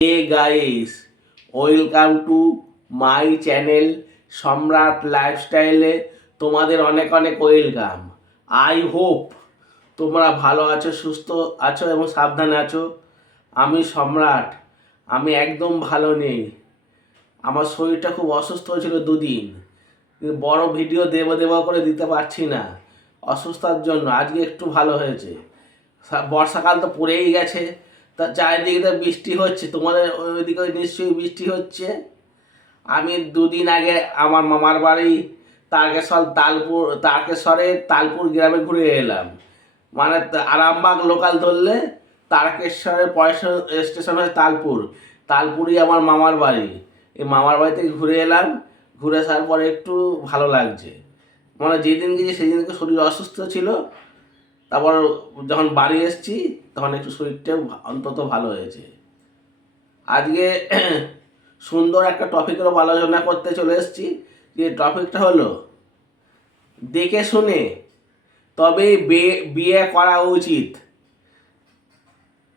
Hey guys welcome to my channel Samrat লাইফস্টাইলে তোমাদের অনেক অনেক ওয়েলকাম আই হোপ তোমরা ভালো আছো, সুস্থ আছো এবং সাবধানে আছো। আমি সম্রাট, আমি একদম ভালো নেই। আমার শরীরটা খুব অসুস্থ হয়েছিল দুদিন। বড় ভিডিও দেব দেব করে দিতে পারছি না। অসুস্থতার জন্য, আজকে একটু ভালো হয়েছে। বর্ষাকাল তো পড়েই গেছে। তা চারিদিকে তো বৃষ্টি হচ্ছে, তোমাদের ওইদিকে নিশ্চয়ই বৃষ্টি হচ্ছে। আমি দুদিন আগে আমার মামার বাড়ি তারকেশ্বর, তালপুর, তারকেশ্বরের তালপুর গ্রামে ঘুরে এলাম। মানে আরামবাগ লোকাল ধরলে তারকেশ্বরের পয়সা স্টেশন হচ্ছে তালপুর। তালপুরই আমার মামার বাড়ি। এই মামার বাড়ি থেকে ঘুরে এলাম, ঘুরে আসার পরে একটু ভালো লাগছে। মানে যেদিন গেছি সেদিনকে শরীর অসুস্থ ছিল তারপর যখন বাড়ি এসেছি, তখন একটু শরীরটা অন্তত ভালো হয়েছে। আজকে সুন্দর একটা টপিকের আলোচনা করতে চলে এসেছি। যে টপিকটা হলো, দেখে শুনে তবে বিয়ে বিয়ে করা উচিত।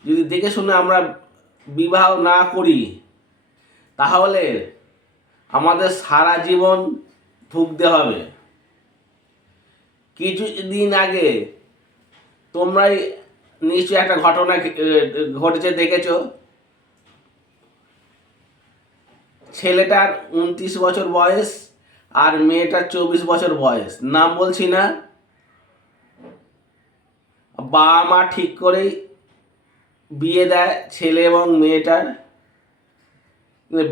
যদি দেখে শুনে আমরা বিবাহ না করি, তাহলে আমাদের সারা জীবন ভুগতে হবে। কিছুদিন আগে তোমরাই নিশ্চয়ই একটা ঘটনা ঘটেছে, দেখেছ? ছেলেটার উনত্রিশ বছর বয়স আর মেয়েটার চব্বিশ বছর বয়স। নাম বলছি না। বাবা মা ঠিক করেই বিয়ে দেয় ছেলে এবং মেয়েটার।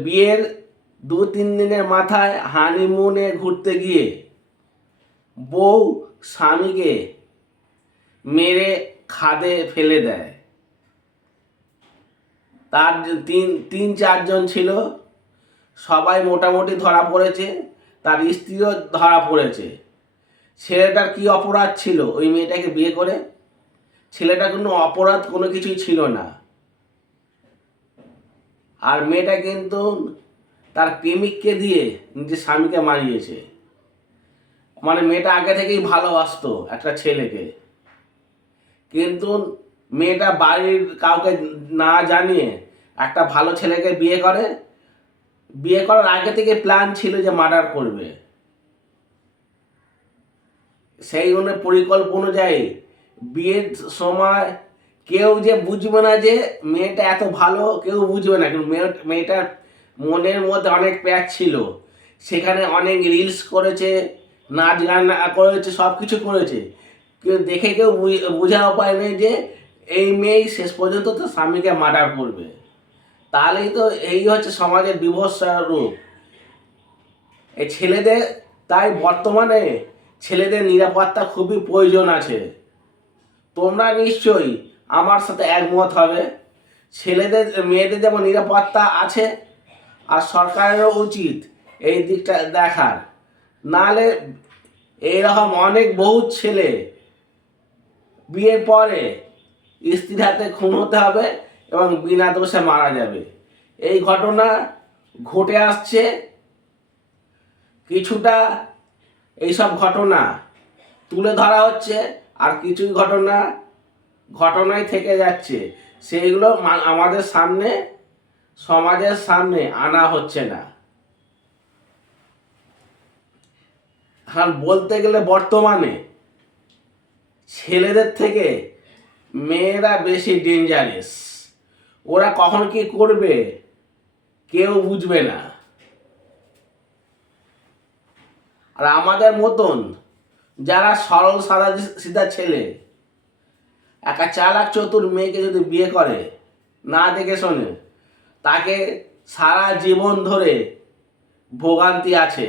বিয়ের দু তিন দিনের মাথায় হানিমুনে ঘুরতে গিয়ে বউ স্বামীকে মেরে খাদে ফেলে দেয়। তার তিন তিন, চারজন ছিল, সবাই মোটামুটি ধরা পড়েছে, তার স্ত্রীও ধরা পড়েছে। ছেলেটার কি অপরাধ ছিল? ওই মেয়েটাকে বিয়ে করে? ছেলেটার কোনো অপরাধ, কোনো কিছুই ছিল না। আর মেয়েটা কিন্তু তার প্রেমিককে দিয়ে নিজের স্বামীকে মারিয়েছে। মানে মেয়েটা আগে থেকেই ভালোবাসতো একটা ছেলেকে। কিন্তু মেয়েটা বাড়ির কাউকে না জানিয়ে একটা ভালো ছেলেকে বিয়ে করে, বিয়ে করার আগে থেকে প্ল্যান ছিল যে মার্ডার করবে। সেই অনু- পরিকল্পনা অনুযায়ী বিয়ের সময় কেউ যে বুঝবে না যে মেয়েটা এত ভালো কেউ বুঝবে না। কিন্তু মেয়ে মেয়েটার মনের মধ্যে অনেক প্যাচ ছিল। সেখানে অনেক রিলস করেছে, নাচ গান করেছে সব কিছু করেছে। কেউ দেখে কেউ বুঝ- বোঝার উপায় নেই যে এই মেয়েই শেষ পর্যন্ত তো স্বামীকে মার্ডার করবে। তাহলেই তো এই হচ্ছে সমাজের বিভৎসা রূপ। এই ছেলেদের, তাই বর্তমানে ছেলেদের নিরাপত্তা খুবই প্রয়োজন আছে। তোমরা নিশ্চয়ই আমার সাথে একমত হবে। ছেলেদের, মেয়েদের যেমন নিরাপত্তা আছে, আর সরকারেরও উচিত এই দিকটা দেখার। নাহলে এইরকম অনেক বহু ছেলে বিয়ের পরে স্ত্রীর হাতে খুন হতে হবে এবং বিনা দোষে মারা যাবে। এই ঘটনা ঘটে আসছে কিছুটা এইসব ঘটনা তুলে ধরা হচ্ছে আর কিছু ঘটনা ঘটনাই থেকে যাচ্ছে। সেইগুলো আমাদের সামনে, সমাজের সামনে আনা হচ্ছে না। আর বলতে গেলে বর্তমানে ছেলেদের থেকে মেয়েরা বেশি ডেঞ্জারাস ওরা কখন কি করবে, কেউ বুঝবে না। আর আমাদের মতন যারা সরল, সাদা সিধা ছেলে একটা চালাক চতুর মেয়েকে যদি বিয়ে করে, না দেখে শোনে, তাকে সারা জীবন ধরে ভোগান্তি আছে।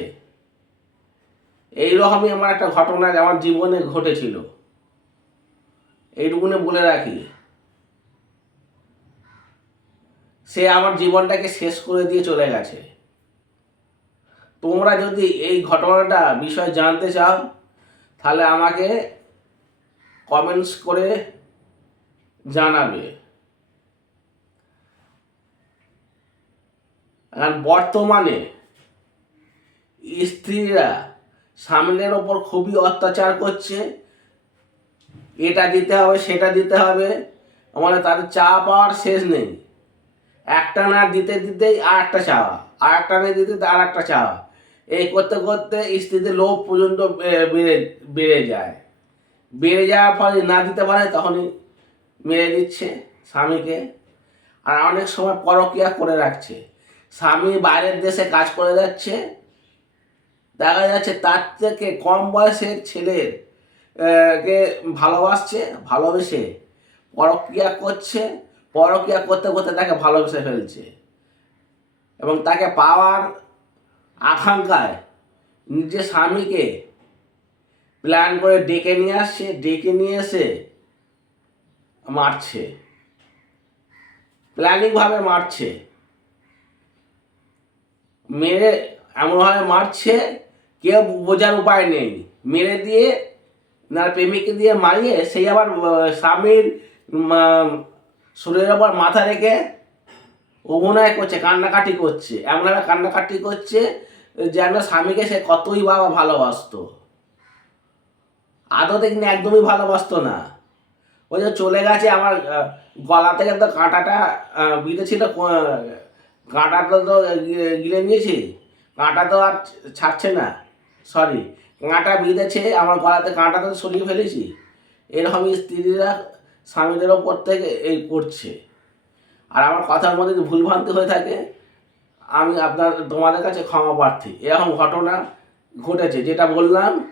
এইরকমই আমার একটা ঘটনা আমার জীবনে ঘটেছিল। এইটুকুনে বলে রাখি, সে আমার জীবনটাকে শেষ করে দিয়ে চলে গেছে। তোমরা যদি এই ঘটনাটা, বিষয় জানতে চাও, তাহলে আমাকে কমেন্টস করে জানাবে। আর বর্তমানে স্ত্রীরা স্বামীদের ওপর খুবই অত্যাচার করছে এটা দিতে হবে, সেটা দিতে হবে। মানে তাদের চা পাওয়ার শেষ নেই। একটা না দিতে দিতেই আর একটা চাওয়া আর একটা না দিতে আর একটা চাওয়া এই করতে করতে স্ত্রীতে লোভ পর্যন্ত বেড়ে বেড়ে যায়। বেড়ে যাওয়ার ফলে না দিতে পারে, তখনই মেরে দিচ্ছে স্বামীকে। আর অনেক সময় পরকিয়া করে রাখছে। স্বামী বাইরের দেশে কাজ করে যাচ্ছে। দেখা যাচ্ছে তার থেকে কম বয়সের ছেলের কে ভালোবাসছে, ভালোবেসে পরক্রিয়া করছে, পরক্রিয়া করতে করতে তাকে ভালোবেসে ফেলছে। এবং তাকে পাওয়ার আকাঙ্ক্ষায় নিজের স্বামীকে প্ল্যান করে ডেকে নিয়ে আসছে, ডেকে নিয়ে এসে মারছে। প্ল্যানিংভাবে মারছে। মেরে এমনভাবে মারছে, কেউ বোঝার উপায় নেই। মেরে দিয়ে না প্রেমিককে দিয়ে মারিয়ে সেই আবার স্বামীর শরীরের ওপর মাথা রেখে অভিনয় করছে, কান্নাকাটি করছে। এমনভাবে কান্নাকাটি করছে যেন স্বামীকে সে কতই বাবা ভালোবাসতো। আদতে কিন্তু একদমই ভালোবাসতো না। ওই যে চলে গেছে আমার গলা থেকে তো কাঁটাটা বিঁধেছিল কাঁটাটা তো গিলে নিয়েছি। কাঁটা তো আর ছাড়ছে না। সরি কাঁটা বিঁধেছে, আমার গলাতে কাঁটা তো সরিয়ে ফেলেছি। এরকমই স্ত্রীরা স্বামীদের ওপর থেকে এই করছে। আর আমার কথার মধ্যে যদি ভুলভ্রান্তি হয়ে থাকে, আমি আপনার, তোমাদের কাছে ক্ষমা প্রার্থী। এরকম ঘটনা ঘটেছে, যেটা বললাম,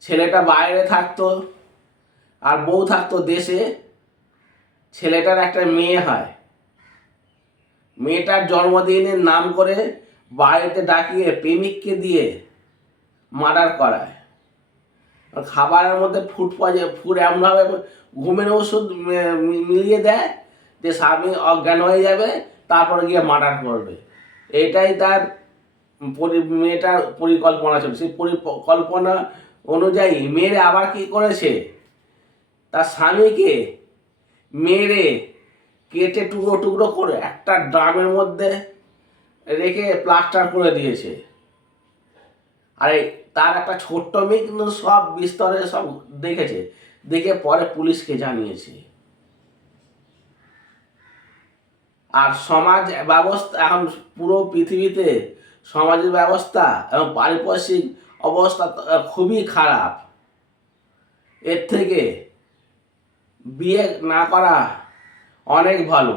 ছেলেটা বাইরে থাকতো, আর বউ থাকতো দেশে, ছেলেটার একটা মেয়ে হয়। মেয়েটার জন্মদিনের নাম করে বাড়িতে ডাকিয়ে, প্রেমিককে দিয়ে মার্ডার করায়। খাবারের মধ্যে ফুড পয়জন, ফুড এমনভাবে ঘুমের ওষুধ মিলিয়ে দেয় যে স্বামী অজ্ঞান হয়ে যাবে, তারপরে গিয়ে মার্ডার করবে। এটাই তার মেয়েটার পরিকল্পনা ছিল। সেই পরিকল্পনা অনুযায়ী মেয়েরে আবার কি করেছে? তার স্বামীকে মেরে কেটে টুকরো টুকরো করে একটা ড্রামের মধ্যে রেখে প্লাস্টার করে দিয়েছে। আর তার একটা ছোট্ট মেয়ে কিন্তু সব বিস্তরে সব দেখেছে। দেখে পরে পুলিশকে জানিয়েছে। আর সমাজ ব্যবস্থা, এখন পুরো পৃথিবীতে সমাজের ব্যবস্থা এবং পারিপার্শ্বিক অবস্থা খুবই খারাপ। এর থেকে বিয়ে না করা অনেক ভালো।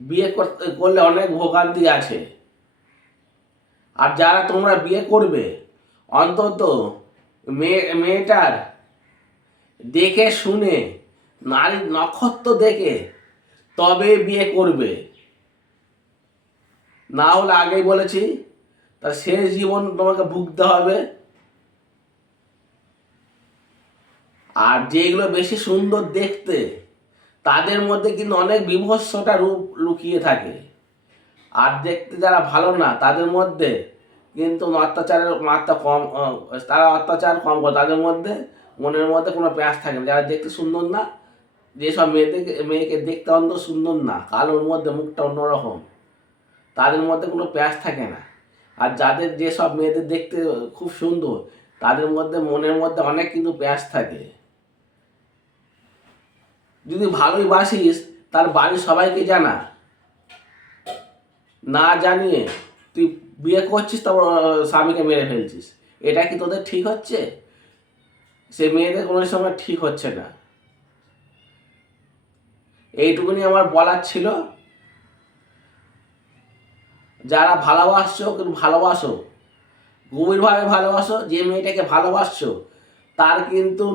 বিয়ে করতে, করলে অনেক ভোগান্তি আছে। আর যারা তোমরা বিয়ে করবে, অন্তত মেয়ে মেয়েটার দেখে শুনে নারীর নক্ষত্র দেখে তবে বিয়ে করবে। না হলে আগেই বলেছি, তার শেষ জীবন তোমাকে ভুগতে হবে। আর যেগুলো বেশি সুন্দর দেখতে, তাদের মধ্যে কিন্তু অনেক বিভৎসটা রূপ লুকিয়ে থাকে। আর দেখতে যারা ভালো না, তাদের মধ্যে কিন্তু অত্যাচারের মাত্রা কম তারা অত্যাচার কম করে, তাদের মধ্যে মনের মধ্যে কোনো প্যাঁচ থাকে না। যারা দেখতে সুন্দর না, যেসব মেয়েদেরকে মেয়েকে দেখতে অন্ত সুন্দর না কালোর মধ্যে মুখটা অন্যরকম, তাদের মধ্যে কোনো প্যাঁচ থাকে না। আর যাদের যেসব মেয়েদের দেখতে খুব সুন্দর, তাদের মধ্যে মনের মধ্যে অনেক কিন্তু প্যাঁচ থাকে। যদি ভালোই বাসিস তার বাড়ির সবাইকে জানা। না জানিয়ে তুই বিয়ে করছিস তারপর স্বামীকে মেরে ফেলছিস। এটা কি তোদের ঠিক হচ্ছে? সে মেয়েদের কোনো সময় ঠিক হচ্ছে না। এইটুকুনি আমার বলার ছিল। যারা ভালোবাসছো, কিন্তু ভালোবাসো, গভীরভাবে ভালোবাসো, যে মেয়েটাকে ভালোবাসছো, তার কিন্তু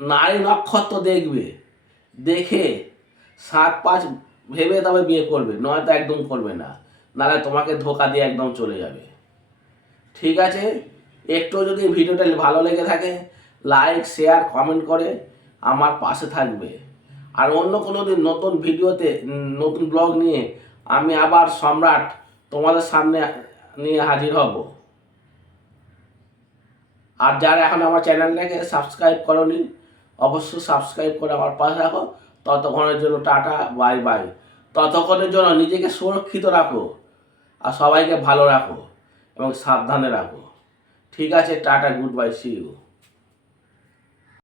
নারী নক্ষত্র দেখবে, দেখে সাত পাঁচ ভেবে তবে বিয়ে করবে নয়তো একদম করবে না। নাহলে তোমাকে ধোকা দিয়ে একদম চলে যাবে। ঠিক আছে? একটু যদি ভিডিওটা ভালো লেগে থাকে লাইক শেয়ার কমেন্ট করে আমার পাশে থাকবে। আর অন্য কোনো দিন নতুন ভিডিওতে, নতুন ব্লগ নিয়ে আমি আবার সম্রাট তোমাদের সামনে নিয়ে হাজির হব। আর যারা এখন আমার চ্যানেলটাকে সাবস্ক্রাইব করনি, অবশ্যই সাবস্ক্রাইব করে আমার পাশে রাখো ততক্ষণের জন্য টাটা বাই বাই ততক্ষণের জন্য নিজেকে সুরক্ষিত রাখো আর সবাইকে ভালো রাখো এবং সাবধানে রাখো। ঠিক আছে, tata good bye see you